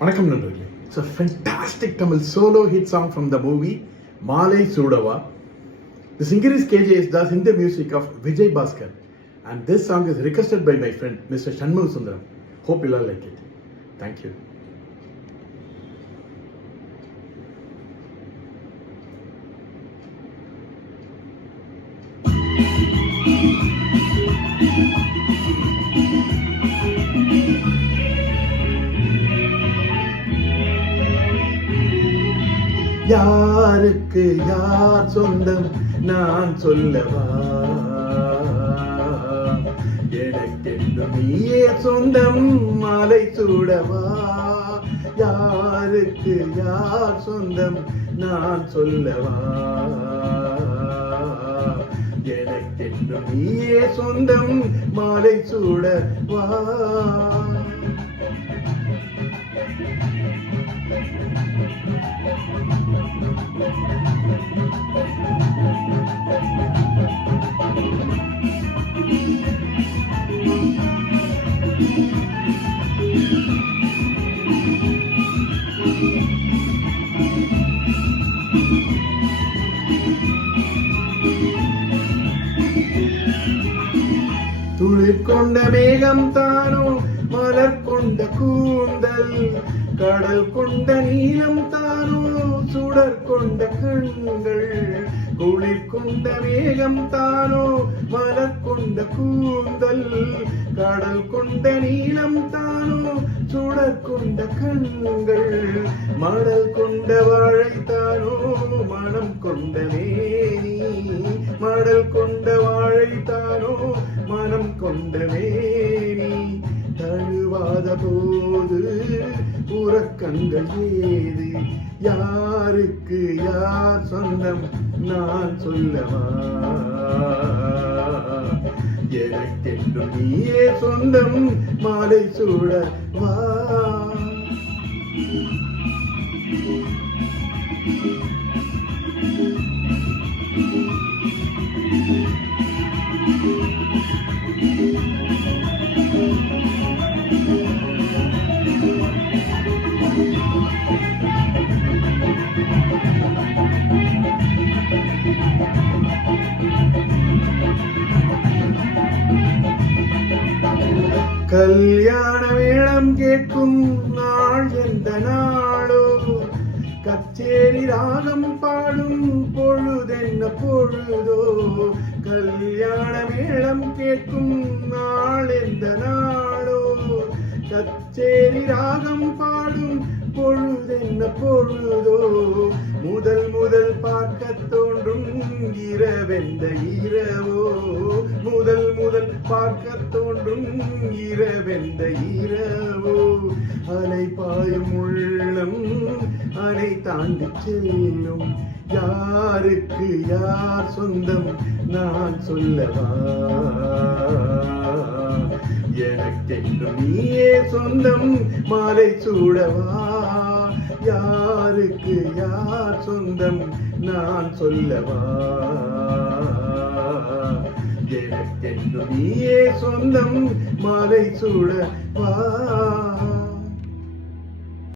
வணக்கம் நண்பர்களே. It's a fantastic Tamil solo hit song from the movie Malai Sudava. The singer is KJ Das in the music of Vijay Bhaskar, and this song is requested by my friend Mr. Shanmugh Sundaram. Hope you all like it. Thank you. யாருக்கு யார் சொந்தம் நான் சொல்லவா, எனக்கென்று நீயே சொந்தம் மாலை சூடவா. யாருக்கு யார் சொந்தம் நான் சொல்லவா, எனக்கென்று நீயே சொந்தம் மாலை சூடவா. துளிர் கொண்ட மேகம் தானோ, மலர் கொண்ட கூந்தல், கடல் கொண்ட நீளம் தானோ, சுடர் கொண்ட கண்கள். குளிர் கொண்ட மேகம் தானோ, மலர் கொண்ட கூந்தல், கடல் கொண்ட நீளம் தானோ, சுடர் கொண்ட கண்கள். மடல் கொண்ட வாழை தானோ, மனம் கொண்ட மேனி, மடல் கொண்ட வாழை தானோ, மனம் கொண்ட மேனி. தழுவாத போது உறக்கங்கள் ஏது, யாருக்கு யார் சொந்தம் நான் சொல்லவா, எனக்கென்று நீயே சொந்தம் மாலை சூடவா. கல்யாண வேளம் கேட்கும் நாள் எந்த நாளோ, கச்சேரி ராகம் பாடும் பொழுதென்ன பொழுதோ. கல்யாண வேளம் கேட்கும் நாள் எந்த நாளோ, கச்சேரி ராகம் பாடும் பொழுதென்ன பொழுதோ. முதல் முதல் பார்க்க தோன்றும் இரவெந்த இரவோ, முதல் முதல் பார்க்க தோன்றும் இரவெந்த இரவோ. அலை பாயும் உள்ளம் அணை தாண்டி செல்லும், யாருக்கு யார் சொந்தம் நான் சொல்லவா, எனக்கென்று நீயே சொந்தம் மாலை சூடவா. யாருக்கு யார் சொந்தம் நான் சொல்லவா, எனக்கென்று நீயே சொந்தம் மாலை சூடவா.